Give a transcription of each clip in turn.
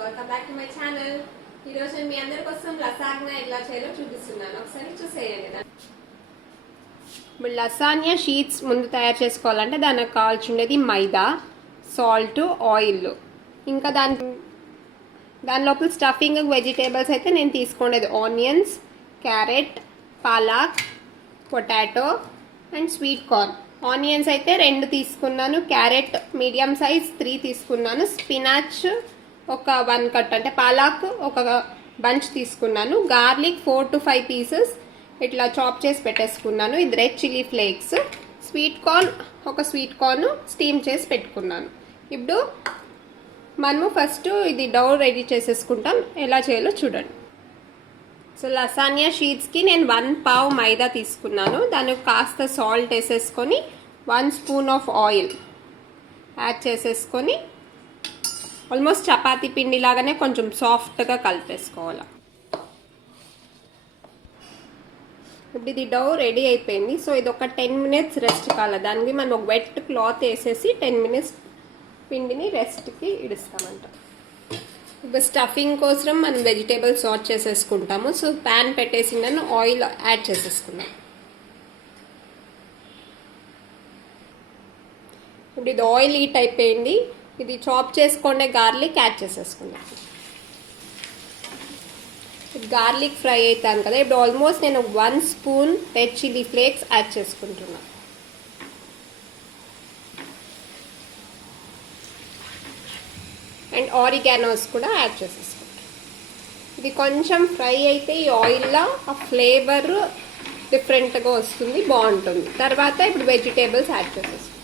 Welcome back to my channel. ఈ రోజు నేను మీ అందరి కోసం లసాగ్నా ఎలా చేయాలో చూపిస్తున్నాను. ఒకసారి చూసేయండి. ఇప్పుడు లసాన్యా షీట్స్ ముందు తయారు చేసుకోవాలంటే దానికి కావాల్సినది మైదా, సాల్ట్, ఆయిల్, ఇంకా దాని లోపల స్టఫింగ్ వెజిటేబుల్స్ అయితే నేను తీసుకునేది onions, carrot, palak, potato and sweet corn. Onions అయితే 2 తీసుకున్నాను, క్యారెట్ మీడియం సైజ్ 3 తీసుకున్నాను, స్పినాచ్ ఒక 1 కట్ అంటే పాలక్ ఒక బంచ్ తీసుకున్నాను, గార్లిక్ 4 to 5 పీసెస్ ఇట్లా చాప్ చేసి పెట్టేసుకున్నాను, ఇది red chilli flakes, sweet corn ఒక స్వీట్ కార్న్ స్టీమ్ చేసి పెట్టుకున్నాను. ఇప్పుడు మనము ఫస్ట్ ఇది డౌ రెడీ చేసేసుకుంటాం. ఎలా చేయాలో చూడండి. సో లసాన్యా షీట్స్కి నేను 1 పావు మైదా తీసుకున్నాను, దానికి కాస్త సాల్ట్ వేసేసుకొని 1 స్పూన్ ఆఫ్ ఆయిల్ యాడ్ చేసేసుకొని ఆల్మోస్ట్ చపాతీ పిండి లాగానే కొంచెం సాఫ్ట్గా కలిపేసుకోవాలి. ఇప్పుడు ఇది డౌ రెడీ అయిపోయింది. సో ఇది ఒక 10 minutes రెస్ట్ కావాలి. దానికి మనం ఒక వెట్ క్లాత్ వేసేసి 10 minutes పిండిని రెస్ట్కి ఇడుస్తామంట. ఇప్పుడు స్టఫింగ్ కోసం మనం వెజిటేబుల్స్ సార్ట్ చేసేసుకుంటాము. సో ప్యాన్ పెట్టేసిందని ఆయిల్ యాడ్ చేసేసుకున్నాం. ఇప్పుడు ఇది ఆయిల్ హీట్ అయిపోయింది. ఇది చాప్ చేసుకునే గార్లిక్ యాడ్ చేసేసుకున్నాం. గార్లిక్ ఫ్రై అవుతాను కదా, ఇప్పుడు ఆల్మోస్ట్ నేను 1 spoon red chilli flakes add చేసుకుంటున్నాను. అండ్ ఆరిగానోస్ కూడా యాడ్ చేసేసుకుంటాం. ఇది కొంచెం ఫ్రై అయితే ఈ ఆయిల్లో ఆ ఫ్లేవర్ డిఫరెంట్గా వస్తుంది, బాగుంటుంది. తర్వాత ఇప్పుడు వెజిటేబుల్స్ యాడ్ చేసేసుకుంటాం.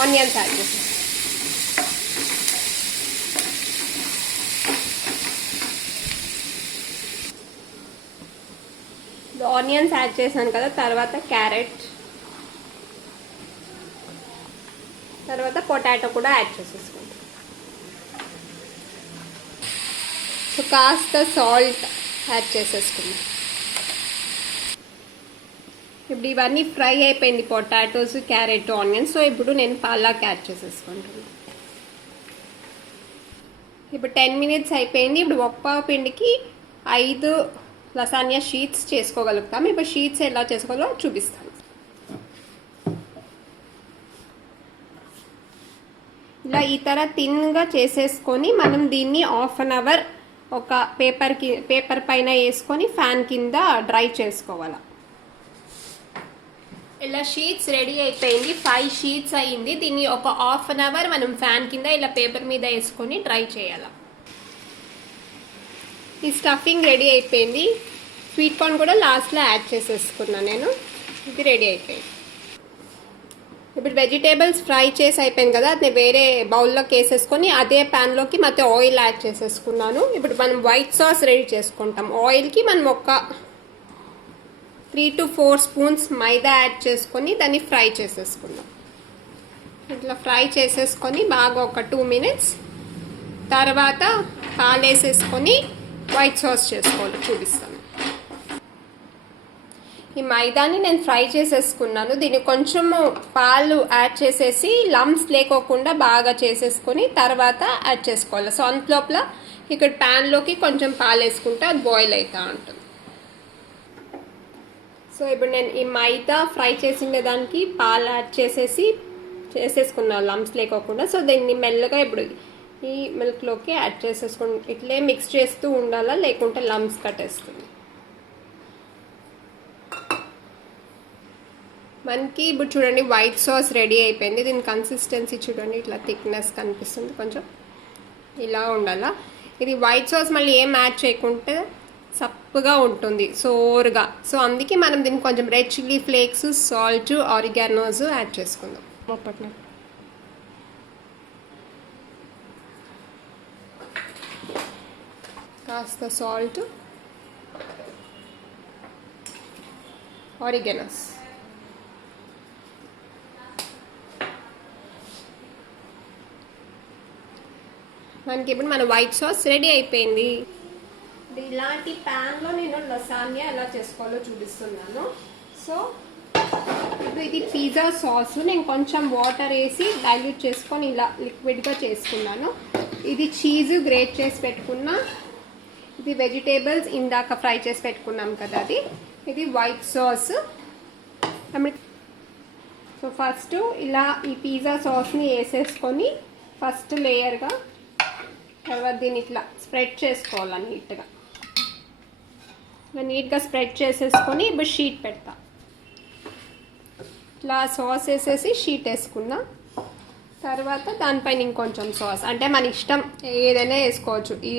ఆనియన్స్ యాడ్ చేసేస్తాం. ఆనియన్స్ యాడ్ చేశాను కదా, తర్వాత క్యారెట్, తర్వాత పొటాటో కూడా యాడ్ చేసేసుకుంటాం. సో కాస్త సాల్ట్ యాడ్ చేసేసుకుందాం. ఇప్పుడు ఇవన్నీ ఫ్రై అయిపోయింది, పొటాటోస్, క్యారెట్, ఆనియన్స్. సో ఇప్పుడు నేను పాలక్ యాడ్ చేసేసుకుంటున్నాను. ఇప్పుడు 10 minutes అయిపోయింది. ఇప్పుడు ఒక్క పిండికి 5 లసాన్యా షీట్స్ చేసుకోగలుగుతాం. ఇప్పుడు షీట్స్ ఎలా చేసుకోవాలో చూపిస్తాను. ఇలా ఈ తర థిన్గా చేసేసుకొని మనం దీన్ని 1/2 hour ఒక పేపర్ పైన వేసుకొని ఫ్యాన్ కింద డ్రై చేసుకోవాలి. ఇలా షీట్స్ రెడీ అయిపోయింది. 5 sheets అయ్యింది. దీన్ని ఒక 1/2 hour మనం ఫ్యాన్ కింద ఇలా పేపర్ మీద వేసుకొని డ్రై చేయాలి. ఈ స్టఫింగ్ రెడీ అయిపోయింది. స్వీట్ కార్న్ కూడా లాస్ట్లో యాడ్ చేసేసుకున్నాను నేను. ఇది రెడీ అయిపోయింది. ఇప్పుడు వెజిటేబుల్స్ ఫ్రై చేసి అయిపోయింది కదా, అది వేరే బౌల్లోకి వేసేసుకొని అదే ప్యాన్లోకి ಮತ್ತೆ ఆయిల్ యాడ్ చేసేసుకున్నాను. ఇప్పుడు మనం వైట్ సాస్ రెడీ చేసుకుంటాం. ఆయిల్కి మనం ఒక 3 to 4 spoons మైదా యాడ్ చేసుకొని దాన్ని ఫ్రై చేసేసుకుందాం. ఇట్లా ఫ్రై చేసేసుకొని బాగా ఒక 2 minutes తర్వాత పాలు వేసేసుకొని వైట్ సాస్ చేసుకోవాలి, చూపిస్తాను. ఈ మైదాని నేను ఫ్రై చేసేసుకున్నాను. దీన్ని కొంచెం పాలు యాడ్ చేసేసి లంప్స్ లేకోకుండా బాగా చేసేసుకొని తర్వాత యాడ్ చేసుకోవాలి. సో అంతలోపల ఇక్కడ ప్యాన్లోకి కొంచెం పాలు వేసుకుంటే అది బాయిల్ అవుతూ ఉంటుంది. సో ఇప్పుడు నేను ఈ మైదా ఫ్రై చేసిన దానికి పాలు యాడ్ చేసేసుకున్నాను లంప్స్ లేకోకుండా. సో దీన్ని మెల్లగా ఇప్పుడు ఈ మిల్క్లోకి యాడ్ చేసేసుకుని ఇట్లే మిక్స్ చేస్తూ ఉండాలా, లేకుంటే లంప్స్ కట్టేస్తుంది. మనకి ఇప్పుడు చూడండి వైట్ సాస్ రెడీ అయిపోయింది. దీని కన్సిస్టెన్సీ చూడండి, ఇట్లా థిక్నెస్ కనిపిస్తుంది, కొంచెం ఇలా ఉండాలా. ఇది వైట్ సాస్ మళ్ళీ ఏం యాడ్ చేయకుంటే సప్పుగా ఉంటుంది, సోరుగా. సో అందుకే మనం దీనికి కొంచెం red chilli flakes, salt, oreganos add చేసుకుందాం. కాస్త సాల్ట్, ఆరిగానోస్. మనకి ఇప్పుడు మన వైట్ సాస్ రెడీ అయిపోయింది. ఇలాంటి ప్యాన్లో నేను లసాన్యా ఎలా చేసుకోవాలో చూపిస్తున్నాను. సో ఇప్పుడు ఇది పిజ్జా సాస్ నేను కొంచెం వాటర్ వేసి డైల్యూట్ చేసుకొని ఇలా లిక్విడ్గా చేసుకున్నాను. ఇది చీజ్ గ్రేట్ చేసి పెట్టుకున్నా, ఇది వెజిటేబుల్స్ ఇందాక ఫ్రై చేసి పెట్టుకున్నాం కదా అది, ఇది వైట్ సాస్. సో ఫస్ట్ ఇలా ఈ పిజ్జా సాస్ని వేసేసుకొని ఫస్ట్ లేయర్గా, తర్వాత దీన్ని ఇట్లా స్ప్రెడ్ చేసుకోవాలి నీట్గా. నీట్గా స్ప్రెడ్ చేసేసుకొని ఇప్పుడు షీట్ పెడతా. ఇట్లా సాస్ వేసేసి షీట్ వేసుకున్నా. తర్వాత దానిపైన ఇంకొంచెం సాస్, అంటే మన ఇష్టం ఏదైనా వేసుకోవచ్చు. ఈ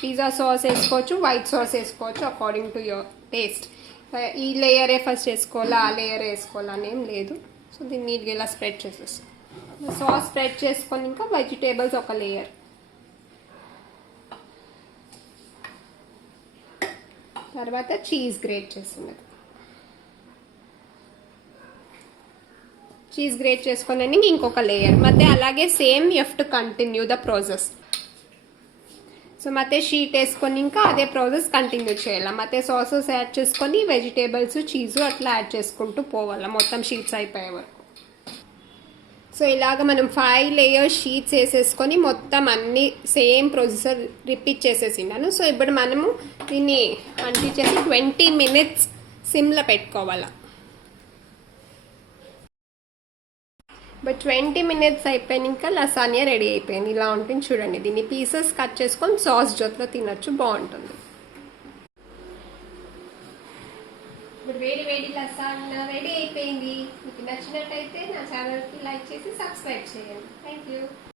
పిజ్జా సాస్ వేసుకోవచ్చు, వైట్ సాస్ వేసుకోవచ్చు అకార్డింగ్ టు యువర్ టేస్ట్. ఈ లేయరే ఫస్ట్ వేసుకోవాలా ఆ లేయర్ వేసుకోవాలా అని ఏం లేదు. సో దీన్ని నీట్గా ఇలా స్ప్రెడ్ చేసేస్తాం. సాస్ స్ప్రెడ్ చేసుకొని ఇంకా వెజిటేబుల్స్ ఒక లేయర్, తర్వాత చీజ్ గ్రేట్ చేస్తున్నది. చీజ్ గ్రేట్ చేసుకొని ఇంకొక లేయర్ ಮತ್ತೆ అలాగే same you have to continue the process. So ಮತ್ತೆ షీట్ వేసుకొని ఇంకా అదే ప్రాసెస్ కంటిన్యూ చేయాలి. ಮತ್ತೆ సాసెస్ యాడ్ చేసుకొని వెజిటేబుల్స్ చీజు అట్లా యాడ్ చేసుకుంటూ పోవాలి మొత్తం షీట్స్ అయిపోయే వరకు. సో ఇలాగ మనం 5 లేయర్స్ షీట్స్ వేసేసుకొని మొత్తం అన్ని సేమ్ ప్రొసెసర్ రిపీట్ చేసేసినాను. సో ఇప్పుడు మనము దీన్ని అంటించేసి 20 minutes సిమ్లో పెట్టుకోవాలి. బట్ 20 minutes అయిపోయినాక లసానియా రెడీ అయిపోయింది. ఇలా ఉంటుంది చూడండి. దీన్ని పీసెస్ కట్ చేసుకొని సాస్ జొత్తులో తినొచ్చు, బాగుంటుంది. ఇప్పుడు వేడి వేడి లసానియా రెడీ అయిపోయింది. మీకు నచ్చినట్టయితే నా ఛానల్కి లైక్ చేసి సబ్స్క్రైబ్ చేయండి. Thank you.